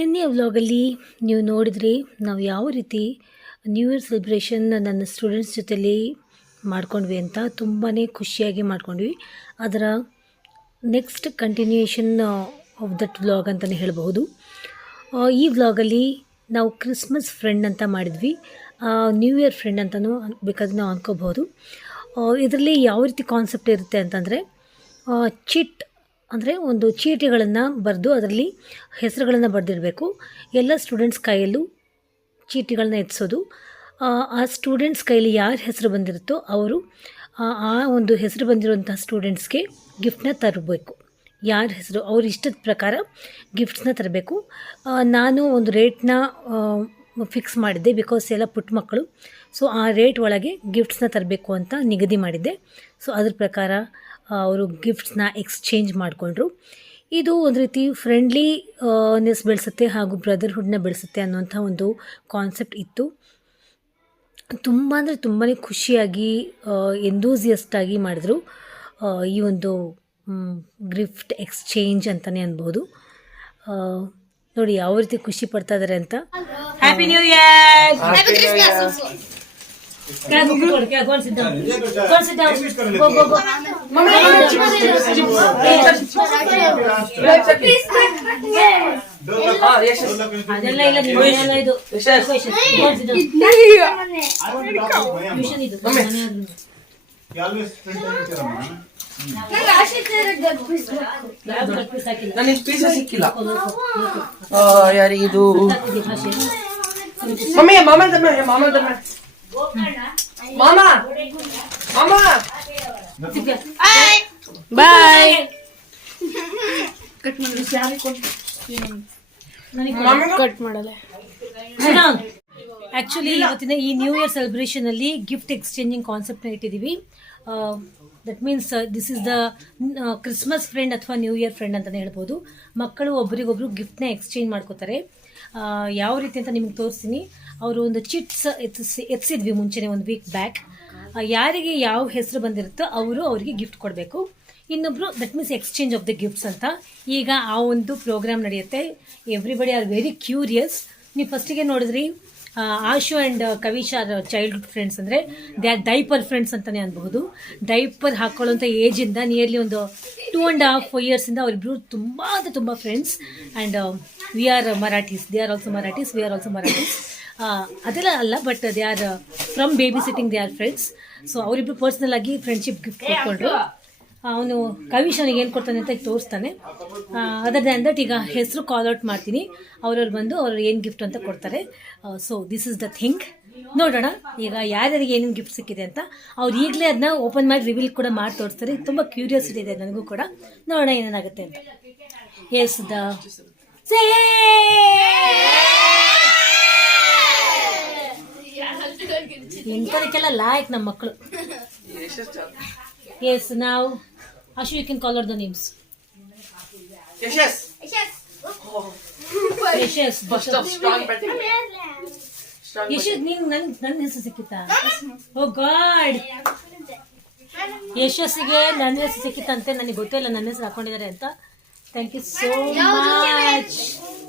ನಿನ್ನೆಯ ವ್ಲಾಗಲ್ಲಿ ನೀವು ನೋಡಿದ್ರಿ ನಾವು ಯಾವ ರೀತಿ ನ್ಯೂ ಇಯರ್ ಸೆಲೆಬ್ರೇಷನ್ ನನ್ನ ಸ್ಟೂಡೆಂಟ್ಸ್ ಜೊತೆಲಿ ಮಾಡ್ಕೊಂಡ್ವಿ ಅಂತ. ತುಂಬಾ ಖುಷಿಯಾಗಿ ಮಾಡ್ಕೊಂಡ್ವಿ. ಅದರ next continuation of that vlog ಅಂತಲೇ ಹೇಳಬಹುದು. ಈ ವ್ಲಾಗಲ್ಲಿ ನಾವು ಕ್ರಿಸ್ಮಸ್ ಫ್ರೆಂಡ್ ಅಂತ ಮಾಡಿದ್ವಿ, ನ್ಯೂ ಇಯರ್ ಫ್ರೆಂಡ್ ಅಂತಲೂ ಬೇಕಾದ್ರೆ ನಾವು ಅಂದ್ಕೋಬಹುದು. ಇದರಲ್ಲಿ ಯಾವ ರೀತಿ ಕಾನ್ಸೆಪ್ಟ್ ಇರುತ್ತೆ ಅಂತಂದರೆ, ಚಿಟ್ ಅಂದರೆ ಒಂದು ಚೀಟಿಗಳನ್ನು ಬರೆದು ಅದರಲ್ಲಿ ಹೆಸರುಗಳನ್ನು ಬರೆದಿಡಬೇಕು. ಎಲ್ಲ ಸ್ಟೂಡೆಂಟ್ಸ್ ಕೈಯಲ್ಲೂ ಚೀಟಿಗಳನ್ನ ಎತ್ಸೋದು. ಆ ಸ್ಟೂಡೆಂಟ್ಸ್ ಕೈಯಲ್ಲಿ ಯಾರ ಹೆಸರು ಬಂದಿರುತ್ತೋ ಅವರು ಆ ಒಂದು ಹೆಸರು ಬಂದಿರುವಂಥ ಸ್ಟೂಡೆಂಟ್ಸ್ಗೆ ಗಿಫ್ಟನ್ನ ತರಬೇಕು. ಯಾರ ಹೆಸರು ಅವ್ರ ಇಷ್ಟದ ಪ್ರಕಾರ ಗಿಫ್ಟ್ಸ್ನ ತರಬೇಕು. ನಾನು ಒಂದು ರೇಟ್ನ ಫಿಕ್ಸ್ ಮಾಡಿದ್ದೆ, ಬಿಕಾಸ್ ಎಲ್ಲ ಪುಟ್ಟ ಮಕ್ಕಳು. ಸೊ ಆ ರೇಟ್ ಒಳಗೆ ಗಿಫ್ಟ್ಸ್ನ ತರಬೇಕು ಅಂತ ನಿಗದಿ ಮಾಡಿದ್ದೆ. ಸೊ ಅದ್ರ ಪ್ರಕಾರ ಅವರು ಗಿಫ್ಟ್ಸ್ನ ಎಕ್ಸ್ಚೇಂಜ್ ಮಾಡಿಕೊಂಡ್ರು. ಇದು ಒಂದು ರೀತಿ ಫ್ರೆಂಡ್ಲಿನೆಸ್ ಬೆಳೆಸುತ್ತೆ ಹಾಗೂ ಬ್ರದರ್ಹುಡ್ನ ಬೆಳೆಸುತ್ತೆ ಅನ್ನುವಂಥ ಒಂದು ಕಾನ್ಸೆಪ್ಟ್ ಇತ್ತು. ತುಂಬ ಅಂದರೆ ತುಂಬಾ ಖುಷಿಯಾಗಿ ಎಂದೂಸಿಯಸ್ಟಾಗಿ ಮಾಡಿದ್ರು ಈ ಒಂದು ಗಿಫ್ಟ್ ಎಕ್ಸ್ಚೇಂಜ್ ಅಂತಲೇ ಅನ್ಬೋದು. ನೋಡಿ ಯಾವ ರೀತಿ ಖುಷಿ ಪಡ್ತಾ ಇದ್ದಾರೆ ಅಂತ. Happy new year. ಅದೆಲ್ಲ ಇಲ್ಲ, ಇದು ಸಿಕ್ಕಿಲ್ಲ ಯಾರಿಗಿದು. ಮಮ್ಮಿ ಮಾಮ ಬಾಯ್. ಕಟ್ ಮಾಡಲ್ಲ. ಆ್ಯಕ್ಚುಲಿ ಇವತ್ತಿನ ಈ ನ್ಯೂ ಇಯರ್ ಸೆಲೆಬ್ರೇಷನಲ್ಲಿ ಗಿಫ್ಟ್ ಎಕ್ಸ್ಚೇಂಜಿಂಗ್ ಕಾನ್ಸೆಪ್ಟ್ನ ಇಟ್ಟಿದ್ದೀವಿ. That means this is the Christmas friend ಅಥವಾ ನ್ಯೂ ಇಯರ್ ಫ್ರೆಂಡ್ ಅಂತಲೇ ಹೇಳ್ಬೋದು. ಮಕ್ಕಳು ಒಬ್ರಿಗೊಬ್ರು ಗಿಫ್ಟ್ನ ಎಕ್ಸ್ಚೇಂಜ್ ಮಾಡ್ಕೋತಾರೆ. ಯಾವ ರೀತಿ ಅಂತ ನಿಮಗೆ ತೋರಿಸ್ತೀನಿ. ಅವರು ಒಂದು ಚಿಟ್ಸ್ ಎತ್ಸಿದ್ವಿ ಮುಂಚೆನೆ, ಒಂದು ವೀಕ್ ಬ್ಯಾಕ್. ಯಾರಿಗೆ ಯಾವ ಹೆಸರು ಬಂದಿರುತ್ತೋ ಅವರಿಗೆ ಗಿಫ್ಟ್ ಕೊಡಬೇಕು. ಇನ್ನೊಬ್ರು that means exchange of the gifts ಅಂತ. ಈಗ ಆ ಒಂದು ಪ್ರೋಗ್ರಾಮ್ ನಡೆಯುತ್ತೆ. Everybody are very curious. ನೀವು ಫಸ್ಟಿಗೆ ನೋಡಿದ್ರಿ Ashu and Kavish are childhood friends, ಅಂದರೆ ದೇ ಆರ್ ಡೈಪರ್ ಫ್ರೆಂಡ್ಸ್ ಅಂತಲೇ ಅನ್ಬಹುದು. ಡೈಪರ್ ಹಾಕೊಳ್ಳೋಂಥ ಏಜಿಂದ ನಿಯರ್ಲಿ ಒಂದು 2.5 yearsಯಿಂದ ಅವರಿಬ್ಬರು ತುಂಬ ಅಂದರೆ ತುಂಬ friends. And we are Marathis, they are also Marathis, we are also Marathis. ಅದೆಲ್ಲ ಅಲ್ಲ, but they are from babysitting, they are friends. So ಅವರಿಬ್ಬರು ಪರ್ಸ್ನಲ್ ಆಗಿ ಫ್ರೆಂಡ್ಶಿಪ್ ಗಿಫ್ಟ್ ಕೊಟ್ಕೊಂಡ್ರು. ಅವನು ಕವಿಶ್ ಅವನಿಗೆ ಏನು ಕೊಡ್ತಾನೆ ಅಂತ ಈಗ ತೋರಿಸ್ತಾನೆ. ಅದರ್ ದ್ಯಾನ್ ದಟ್ ಈಗ ಹೆಸರು ಕಾಲ್ ಔಟ್ ಮಾಡ್ತೀನಿ, ಅವ್ರವ್ರು ಬಂದು ಅವ್ರು ಏನು ಗಿಫ್ಟ್ ಅಂತ ಕೊಡ್ತಾರೆ. So this is the thing. ನೋಡೋಣ ಈಗ ಯಾರ್ಯಾರಿಗೆ ಏನೇನು ಗಿಫ್ಟ್ ಸಿಕ್ಕಿದೆ ಅಂತ. ಅವ್ರು ಈಗಲೇ ಅದನ್ನ ಓಪನ್ ಮಾಡಿ ರಿವೀಲ್ ಕೂಡ ಮಾಡಿ ತೋರಿಸ್ತಾರೆ. ತುಂಬ ಕ್ಯೂರಿಯಾಸಿಟಿ ಇದೆ ನನಗೂ ಕೂಡ. ನೋಡೋಣ ಏನೇನಾಗುತ್ತೆ ಅಂತ. ಎಸ್ ದ ಇಂಥದಕ್ಕೆಲ್ಲ ಲಾಯಕ್ ನಮ್ಮ ಮಕ್ಕಳು. ಎಸ್ ನಾವು Ashu, you can call out the names. Yes. ಯಶಸ್ ನೀನು ನನ್ನ ಹೆಸರು ಸಿಕ್ಕಿತಾ? ಓ ಗಾಡ್, ಯಶಸ್ಸಿಗೆ ನನ್ನ ಹೆಸರು ಸಿಕ್ಕಿತ್ತಂತೆ. ನನಗೆ ಗೊತ್ತಿಲ್ಲ ನನ್ನ ಹೆಸರು ಹಾಕೊಂಡಿದ್ದಾರೆ ಅಂತ. Thank you so much,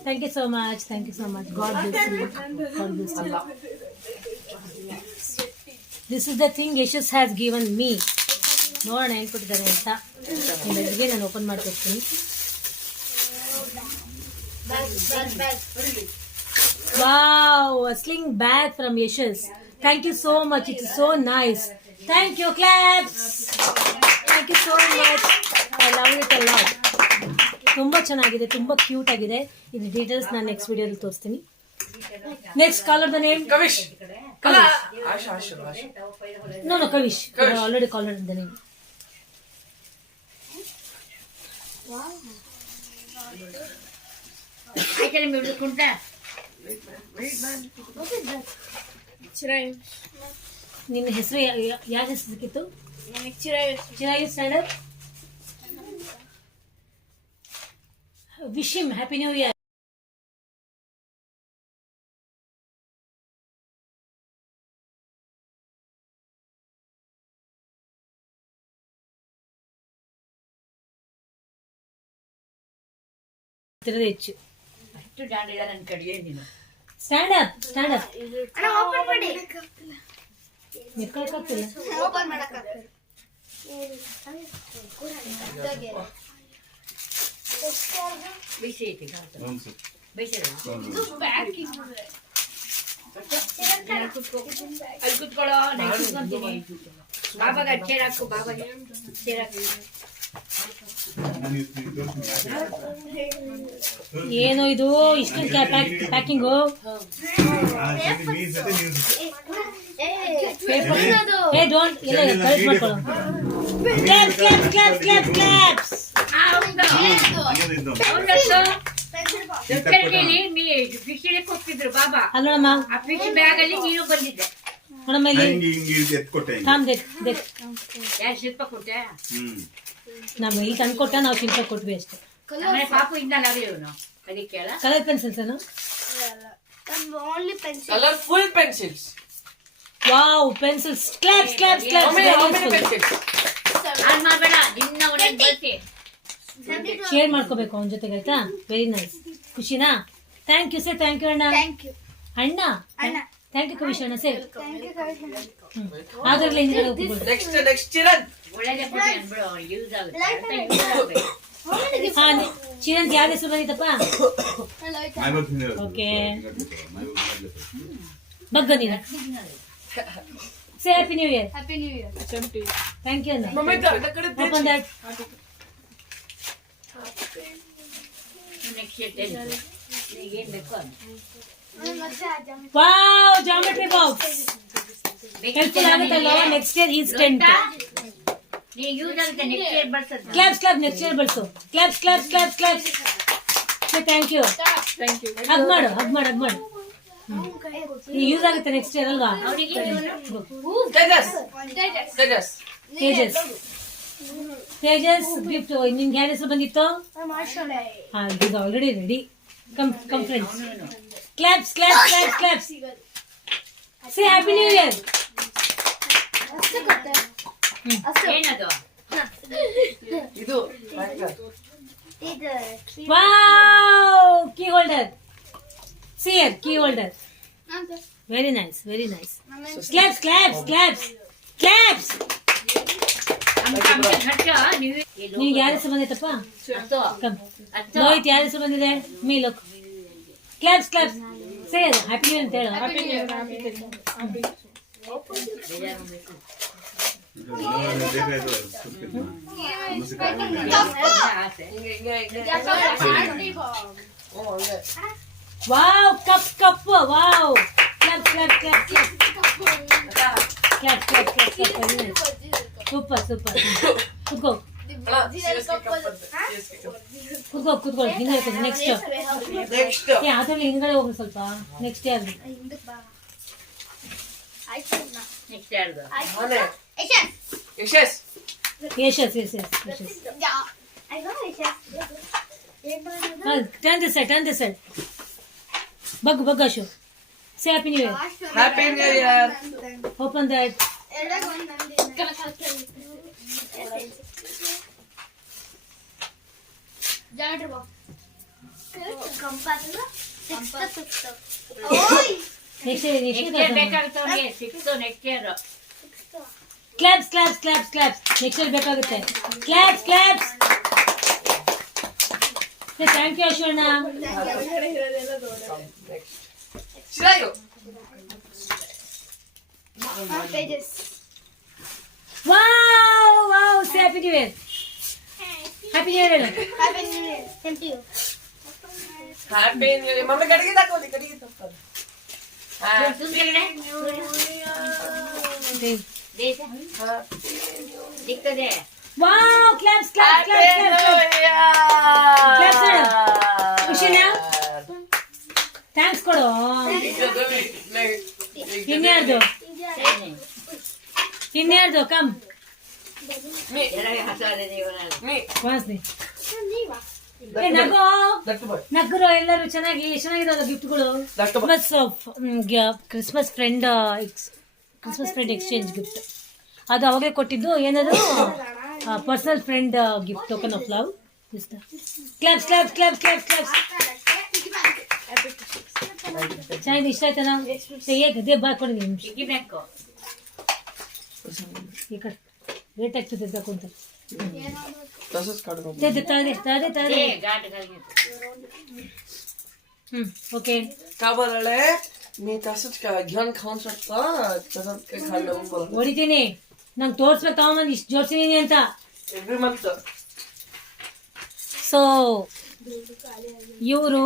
thank you so much, thank you so much. God bless you, God bless you. This is the thing Yashas has given me. ನೋಡೋಣ ಏನು ಕೊಟ್ಟಿದ್ದಾರೆ ಅಂತ. ಬೆಳಗ್ಗೆ ನಾನು ಓಪನ್ ಮಾಡ್ಕೊಡ್ತೀನಿ. Wow, a sling bag from Yashas. Thank you so much, it is so nice. Thank you, claps. Thank you so much, I love it a lot. ತುಂಬ ಚೆನ್ನಾಗಿದೆ, ತುಂಬ ಕ್ಯೂಟ್ ಆಗಿದೆ. ಇದು ಡೀಟೇಲ್ಸ್ ನಾನು ನೆಕ್ಸ್ಟ್ ವಿಡಿಯೋದಲ್ಲಿ ತೋರಿಸ್ತೀನಿ. Next collar the name Kavish. No, Kavish. Already called the name. Wow. I can remember the contact. Wait, man. What is that? Chirayu. ನಿನ್ನ ಹೆಸರು ಯಾವ ಹೆಸರು ಸಿಕ್ಕಿತ್ತು? ನನಗೆ Chirayu. Chirayu standard. Wish him happy new year. ಹೆಚ್ಚು ಅಷ್ಟು ಜಾಣಿಲ್ಲ ನನ್ನ ಕಡೆಗೆ ನೀನು. Stand up stand up. ಅಣ್ಣ ಓಪನ್ ಮಾಡಿ. ನಿಲ್ಕೊಳಕ್ಕಾಗ್ತಿಲ್ಲ. ಓಪನ್ ಮಾಡಕ್ಕಾಗ್ತದೆ. ಬಿಸಿ ಐತಿ ಗಾತ್ರ. ಒಂದು ಸರ್ ಬಿಸಿ ಇದೆ. ಇದು ಪ್ಯಾಕಿಂಗ್ ಇದೆ. ಅಲ್ಲಿ ಕುತ್ಕೊಳ್ಳೋ ನಾನು ಕುತ್ಕೊಂತೀನಿ. ಬಾಬಾಗೆ ಚೇರ್ ಹಾಕು, ಬಾಬಾಗೆ ಚೇರ್ ಹಾಕು. ನಾನು ಇದು ಏನೋ ಇದು ಇಷ್ಟೊಂದು ಪ್ಯಾಕಿಂಗು. ನೀನ್ ಜೊತೆ ನೀವು ಏ ಡೋಂಟ್ ಎಲ್ಲ ಕರೆಕ್ಟ್ ಮಾಡ್ಕೊಳ್ಳೋ. Claps claps claps claps claps. ಫಿಶಿಗೆ ಕೊಟ್ಟಿದ್ರು ಬಾಬಾ. ಅಲ್ಲಮ್ಮ ಆ ಫಿಶ್ ಬ್ಯಾಗ್ ಅಲ್ಲಿ ನೀನು ಬಂದಿದ್ದೆ. ನೋಡಮ್ಮ ಇಲ್ಲಿ ಹಿಂಗೆ ಹಿಂಗೆ ಎತ್ಕೊಟ್ಟೆ ಹಿಂಗೆ. ಕಾಮ್ ದೇಕ್ ದೇಕ್. ಯಾರು ಶಿಲ್ಪ ಕೊಟ್ಟೆ? ನಮ್ಮ ಇಲ್ಲಿ ತಂದು ಕೊಟ್ಟ, ನಾವು ಶಿಲ್ಪ ಕೊಟ್ವಿ ಅಷ್ಟೇ. ಆಮೇಲೆ ಪಾಪು ಇಂದ ನಾವೇ ಇವನು ಅದಕ್ಕೆ ಅಲ್ಲ. ಕಲರ್ ಪೆನ್ಸಿಲ್ಸ್ ಏನು? Only pencil. Colorful pencils. Wow pencils. Claps claps How many claps. pencils? ಹಾಳು ಮಾಡಬೇಡ, ನಿನ್ನ ಒಳ್ಳೆ ಬರ್ತಿ. ಶೇರ್ ಮಾಡ್ಕೋಬೇಕು ಅವನ ಜೊತೆಗೆ, ಆಯ್ತಾ? Very nice. ಖುಷಿನಾ? Thank you sir. Thank you ಅಣ್ಣ. ಥ್ಯಾಂಕ್ ಯು ಅಣ್ಣ ಅಣ್ಣ. ಥ್ಯಾಂಕ್ ಯು ಕವಿಶ್ ಅಣ್ಣ ಸರ್. Thank you Kavish. ಆದ್ರಲ್ಲಿ ಹಿಂದ್ಗಡೆ ಹೋಗ್ಬೋದು. Next ಚಿರನ್. ಒಳ್ಳೆದೇ ಕೊಡಿ ಅನ್ಬಿಡು, ಯೂಸ್ ಆಗುತ್ತೆ ಅಂತ ಯೂಸ್ ಆಗಬೇಕು. ಹಾ ಚಿರಂತ್ ಯಾವ ಹೆಸರು ಬಂದಿತ್ತಪ್ಪ? ಓಕೆ ಬಗ್ಗ ನೀನು. Say happy new year. Happy new year. Thank you ಅಣ್ಣ. Mama, the kade open that. Next year ಏನ್ ಬೇಕು ಅದು. ಮತ್ತೆ ಅಜ್ಜ ವಾವ್ ಜಾಮೆಟ್ರಿ ಬಾಕ್ಸ್. ಹೆಲ್ಪ್ಫುಲ್ ಆಗುತ್ತಲ್ಲ ನೆಕ್ಸ್ಟ್ ಇಯರ್ ಈಸ್ 10th. ನೀ ಯೂಸ್ ಆಗುತ್ತೆ ನೆಕ್ಸ್ಟ್ ಇಯರ್ ಬರ್ಸದ್. ಕ್ಲಾಪ್ಸ್ ಕ್ಲಾಪ್ ನೆಕ್ಸ್ಟ್ ಇಯರ್ ಬಳಸು. Claps claps claps claps. Thank you. Hug ಮಾಡು ಹಗ್ ಮಾಡು ಹಗ್ ಮಾಡು. ಯೂಸ್ ಆಗುತ್ತೆ ನೆಕ್ಸ್ಟ್ ಇಯರ್ ಅಲ್ವಾ? ಅವರಿಗೆ Tejas. Tejas. Tejas. Tejas Tejas gift ನಿನ್ಗೆ ಯಾರ ಹೆಸರು ಬಂದಿತ್ತು? ಮಾಡ್ಸೋಣ. ಹಾ ಇದು already ready. Come come friends. Claps claps claps claps. Say happy new year. ಅಷ್ಟು ಗೊತ್ತೆ. ಅಷ್ಟು. ಏನದು? ಇದು ಇದು wow key holder. See here key holder. ಅಂತ. Very nice very nice. Claps claps claps claps. ನಿನ್ಗೆ ಯಾರ ಹೆಸರು ಬಂದಿತ್ತಪ್ಪ? ಕಮ್ ಲೋಹಿತ್ ಯಾರ ಹೆಸರು ಬಂದಿದೆ? ಮೀ ಲೋಕ್. Claps claps. Say happy new ಅಂತ ಹೇಳು. Wow cup cup wow. Clap clap clap clap clap clap clap clap. Super super. ಕುತ್ಕೋ ಕುತ್ಕೋ ಕುತ್ಕೋ ಹಿಂದೆ ಕೂತ್ಕೋ. ನೆಕ್ಸ್ಟ್ ನೆಕ್ಸ್ಟ್ ಅದ್ರಲ್ಲಿ ಹಿಂದ್ಗಡೆ ಹೋಗ್ರಿ ಸ್ವಲ್ಪ. ನೆಕ್ಸ್ಟ್ ಯಾರು? ಹಿಂದಕ್ಕೆ ಬಾ. ಆಯ್ತು ಅಣ್ಣ. ನೆಕ್ಸ್ಟ್ ಯಾರ್ದು? ಮನೆ ಯಶಸ್. ಯಶಸ್ ಯಶಸ್ ಯಶಸ್ ಯಶಸ್. I know Yashas. ಏನ್ ಮಾಡೋದು? Turn this side turn this side. ಬಗ್ಗು ಬಗ್ಗು Ashu. Say happy new year. Happy New Year. Open that. ಎಲ್ಲರಿಗೂ ಒಂದೊಂದು ಜಾಮೆಟ್ರಿ ಬಾಕ್ಸ್. Compass sixth. ಓಯ್ ನೆಕ್ಸ್ಟ್ ನೆಕ್ಸ್ಟ್ ಇಯರ್ ಬೇಕಾಗುತ್ತೆ ಅವ್ರಿಗೆ. Sixth next year. Claps claps claps claps. Next year ಬೇಕಾಗುತ್ತೆ. Claps claps. Thank you ಅಶ್ವಣ್ಣ. Chirayu Tejas. Wow wow say happy new year. Happy new year. Happy new year. Thank you. Happy new year. Mummy ಕಡೆಗೆ ತಗೊಳ್ಳಿ ಕಡೆಗೆ ತಪ್ಪಲ್ಲ. ಸಿಗ್ತದೆ. Wow claps claps claps claps. ಖುಷಿನಾ? Thanks ಕೊಡು. ಇನ್ಯಾರ್ದು ಇನ್ಯಾರ್ದು? ಕಮ್ ಮೀ ಎಲ್ಲರಿಗೆ ಹಸಾರೆ ದೇವರಲ್ಲಿ. ಮೀ ವಾಸ್ನಿ. ನೀವಾ? ಏ ನಗೋ ದಟ್ಟು ಬಾಯ್ ನಗರು ಎಲ್ಲರೂ. ಚೆನ್ನಾಗಿರೋದು ಗಿಫ್ಟ್ಗಳು. ಕ್ರಿಸ್ಮಸ್ ಫ್ರೆಂಡ್ ಎಕ್ಸ್ಚೇಂಜ್ ಗಿಫ್ಟ್ ಅದು ಅವಾಗೇ ಕೊಟ್ಟಿದ್ದು. ಏನದು personal friend gift token of love. Claps claps claps claps claps. ಆಟ ಆಡಕ್ಕೆ ಇದು ಬಂತು. ಚೆನ್ನಾಗಿದೆ, ಇಷ್ಟ ಆಯ್ತಾನ? ಗದ್ದೆ ಬಾರ್ಕೊಂಡು ನಿಮಿಷ ತೆಗಿಬೇಕು. ಈ ಕಡೆ ರೇಟ್ ಆಗ್ತದೆ ತಗೊಂತ तसंच काढून ಏ, ಗಾಟ್ ಗಾಟ್. ओके का बोलाले मी तसंच घेऊन खाऊन शकतो तसंच काही खाल्लं बोल ಹೊಡಿತೀನಿ, ನಂಗೆ ತೋರಿಸ್ಬೇಕು ತಗೊಂಬಂದು ಇಷ್ಟು ಜೋಡ್ಸಿದೀನಿ ಅಂತ. एव्हरी मंथ ಸೊ ಇವರು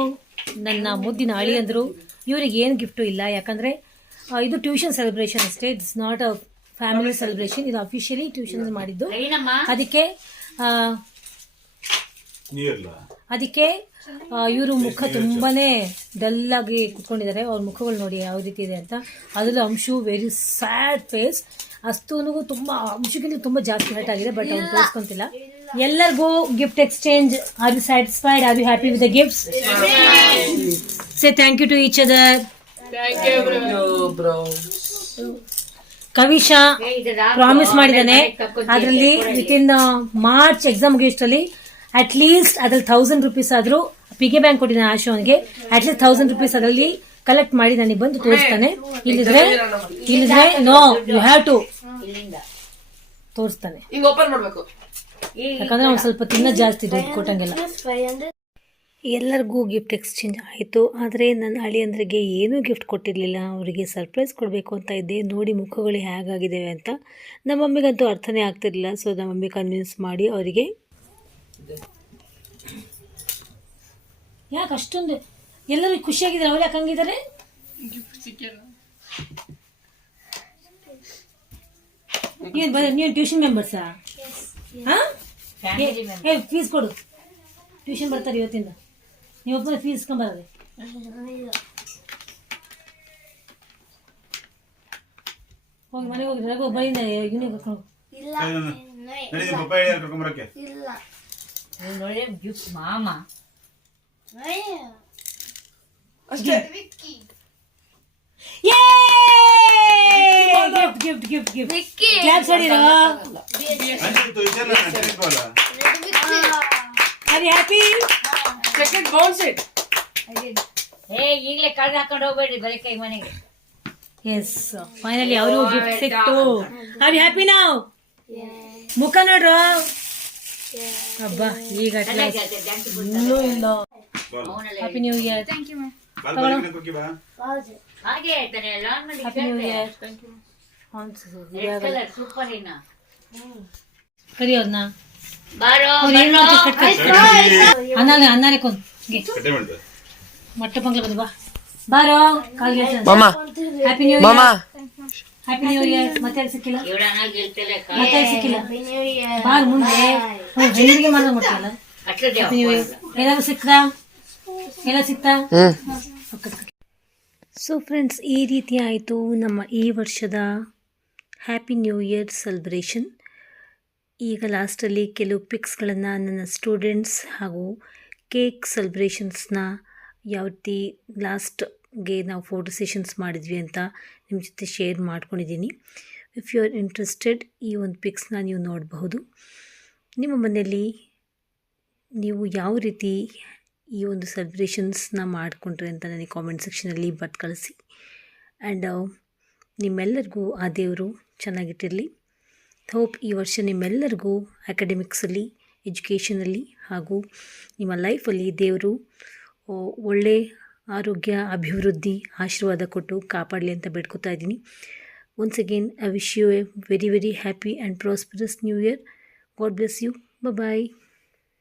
ನನ್ನ ಮುದ್ದಿನ ಅಳಿಯಂದರು. ಇವರಿಗೆ ಏನು ಗಿಫ್ಟು ಇಲ್ಲ, ಯಾಕಂದರೆ ಇದು ಟ್ಯೂಷನ್ ಸೆಲೆಬ್ರೇಷನ್ ಅಷ್ಟೇ. It's not a family celebration. ಇದು ಅಫಿಷಿಯಲಿ ಟ್ಯೂಷನ್ ಮಾಡಿದ್ದು. ಏನಮ್ಮ? ಅದಕ್ಕೆ ಅದಕ್ಕೆ ಇವರು ಮುಖ ತುಂಬಾನೇ ಡಲ್ ಆಗಿ ಕುತ್ಕೊಂಡಿದ್ದಾರೆ. ಅವ್ರ ಮುಖಗಳು ನೋಡಿ ಯಾವ ರೀತಿ ಇದೆ ಅಂತ. ಅದರಲ್ಲೂ ಅಂಶು ವೆರಿ ಸ್ಯಾಡ್ ಫೇಸ್. ಅಸ್ತೂನಿಗೂ ತುಂಬ ಅಂಶಕ್ಕಿಂತ ತುಂಬ ಜಾಸ್ತಿ ಹರ್ಟ್ ಆಗಿದೆ, ಬಟ್ ಅವ್ನು ತೋರಿಸ್ಕೊಂತಿಲ್ಲ. ಎಲ್ಲರಿಗೂ gift exchange. Are you satisfied? Are you happy with the gifts? Say thank you to each other. Bro ಕವಿಶಾ ಪ್ರಾಮಿಸ್ ಮಾಡಿದ್ದಾನೆ, ಅದರಲ್ಲಿ ವಿತಿನ್ ಮಾರ್ಚ್ ಎಕ್ಸಾಮ್ ಮುಗಿಯೋಷ್ಟರಲ್ಲಿ ಅಟ್ಲೀಸ್ಟ್ ಅದ್ರಲ್ಲಿ 1000 ರೂಪೀಸ್ ಆದರೂ ಪಿಗೆ ಬ್ಯಾಂಕ್ ಕೊಟ್ಟಿದ್ದಾನೆ ಆಶು ಅವನಿಗೆ. ಅಟ್ಲೀಸ್ಟ್ 1000 ರೂಪೀಸ್ ಅದರಲ್ಲಿ ಕಲೆಕ್ಟ್ ಮಾಡಿ ನನಗೆ ಬಂದು ತೋರಿಸ್ತಾನೆ. ಇಲ್ಲಿದ್ರೆ ನೋ ಯು ಹ್ಯಾವ್ ಟು ಇಲ್ಲಿಂದ ತೋರಿಸ್ತಾನೆ, ಹಿಂಗ ಓಪನ್ ಮಾಡ್ಬೇಕು. ಯಾಕಂದ್ರೆ ಅವ್ನು ಸ್ವಲ್ಪ ತಿನ್ನ ಜಾಸ್ತಿ ದುಡ್ಡು ಕೊಟ್ಟಂಗೆಲ್ಲ. ಎಲ್ಲರಿಗೂ ಗಿಫ್ಟ್ ಎಕ್ಸ್ಚೇಂಜ್ ಆಯಿತು, ಆದರೆ ನನ್ನ ಅಳಿಯಂದ್ರಿಗೆ ಏನೂ ಗಿಫ್ಟ್ ಕೊಟ್ಟಿರಲಿಲ್ಲ. ಅವರಿಗೆ ಸರ್ಪ್ರೈಸ್ ಕೊಡಬೇಕು ಅಂತ ಇದ್ದೆ. ನೋಡಿ ಮುಖಗಳು ಹೇಗಾಗಿದ್ದೇವೆ ಅಂತ. ನಮ್ಮ ಮಮ್ಮಿಗಂತೂ ಅರ್ಥನೇ ಆಗ್ತಿರಲಿಲ್ಲ. ಸೊ ನಮ್ಮ ಮಮ್ಮಿ ಕನ್ವಿನ್ಸ್ ಮಾಡಿ ಅವರಿಗೆ. ಯಾಕೆ ಅಷ್ಟೊಂದು ಎಲ್ಲರೂ ಖುಷಿಯಾಗಿದ್ದಾರೆ, ಅವ್ರು ಯಾಕೆ ಹಂಗಿದ್ದಾರೆ? ನೀವು ಟ್ಯೂಷನ್ ಮೆಂಬರ್ಸಾ? ಹಾಂ, ಫೀಸ್ ಕೊಡು. ಟ್ಯೂಷನ್ ಬರ್ತಾರೆ ಇವತ್ತಿಂದ. ನೀವು ಒಬ್ಬರು ಫೀಸ್ ಇಸ್ಕೊಂಬರ್ರಿ. ಹೋಗಿ ಮನೆಗೆ ಹೋಗಿ ರಘು ಬೈನ ಯೂನಿಗೆ ಕರ್ಕೊಂಡು ನೋಡಿ ಗಿಫ್ಟ್ ಮಾಮ. ಅಷ್ಟೇ. Gift gift gift gift claps ಹೊಡಿರೋ. Are you happy? Second bounce it. ಈಗಲೇ ಕಳ್ಳ ಹಾಕೊಂಡು ಹೋಗ್ಬೇಡ್ರಿ ಬರೀ ಕೈ ಮನೆಗೆ. ಎಸ್, ಫೈನಲಿ ಅವರು ಗಿಫ್ಟ್ ಸಿಕ್ತು. Are you happy now? ಮುಖ ನೋಡ್ರು. ಅಬ್ಬಾ ಈಗ ಇನ್ನೂ ಇಲ್ಲ. Happy new year. ಹಾಗೆ ಹೇಳ್ತಾನೆ ಹ್ಯಾಪಿ ನ್ಯೂ ಇಯರ್. ಸೂಪರ್ ಇನ್ನ ಕರಿಯೋದ್ನ ಬಾರೋ ಅನ್ನಾನೆ ಕೊಂದು ಮೊಟ್ಟೆ ಪಂಗ್ಲ ಬಂದು ಬಾ ಬಾರೋ ಕಾಲ್ಗೆ. Happy new year. Happy new year. ಮತ್ತೆ ಸಿಕ್ಕಿಲ್ಲ, ಮತ್ತೆ ಸಿಕ್ಕಿಲ್ಲ. ಬಾ ಮುಂದೆ ಹೆಣ್ಣಿಗೆ ಮಾಡ ಮಾಡ್ತಲ್ಲ. Happy new year. ಏನಾದ್ರು ಸಿಕ್ತಾ? ಎಲ್ಲ ಸಿಕ್ತಾ? ಸೊ ಫ್ರೆಂಡ್ಸ್, ಈ ರೀತಿ ಆಯಿತು ನಮ್ಮ ಈ ವರ್ಷದ ಹ್ಯಾಪಿ ನ್ಯೂ ಇಯರ್ ಸೆಲೆಬ್ರೇಷನ್. ಈಗ ಲಾಸ್ಟಲ್ಲಿ ಕೆಲವು ಪಿಕ್ಸ್ಗಳನ್ನು ನನ್ನ ಸ್ಟೂಡೆಂಟ್ಸ್ ಹಾಗೂ ಕೇಕ್ ಸೆಲೆಬ್ರೇಷನ್ಸ್ನ ಯಾವ ರೀತಿ ಲಾಸ್ಟ್ಗೆ ನಾವು ಫೋಟೋ ಸೆಷನ್ಸ್ ಮಾಡಿದ್ವಿ ಅಂತ ನಿಮ್ಮ ಜೊತೆ ಶೇರ್ ಮಾಡ್ಕೊಂಡಿದ್ದೀನಿ. ಇಫ್ ಯು ಆರ್ ಇಂಟ್ರೆಸ್ಟೆಡ್, ಈ ಒಂದು ಪಿಕ್ಸ್ನ ನೀವು ನೋಡಬಹುದು. ನಿಮ್ಮ ಮನೆಯಲ್ಲಿ ನೀವು ಯಾವ ರೀತಿ ಈ ಒಂದು ಸೆಲೆಬ್ರೇಷನ್ಸ್ನ ಮಾಡಿಕೊಂಡ್ರೆ ಅಂತ ನನಗೆ ಕಾಮೆಂಟ್ ಸೆಕ್ಷನಲ್ಲಿ ಬಟ್ ಕಳಿಸಿ. ಆ್ಯಂಡ್ ನಿಮ್ಮೆಲ್ಲರಿಗೂ ಆ ದೇವರು ಚೆನ್ನಾಗಿಟ್ಟಿರಲಿ. ಹೋಪ್ ಈ ವರ್ಷ ನಿಮ್ಮೆಲ್ಲರಿಗೂ ಅಕಾಡೆಮಿಕ್ಸಲ್ಲಿ, ಎಜುಕೇಷನಲ್ಲಿ ಹಾಗೂ ನಿಮ್ಮ ಲೈಫಲ್ಲಿ ದೇವರು ಒಳ್ಳೆ ಆರೋಗ್ಯ, ಅಭಿವೃದ್ಧಿ, ಆಶೀರ್ವಾದ ಕೊಟ್ಟು ಕಾಪಾಡಲಿ ಅಂತ ಬೇಡ್ಕೊತಾ ಇದ್ದೀನಿ. Once again I wish you a very very happy and prosperous new year. God bless you. Bye.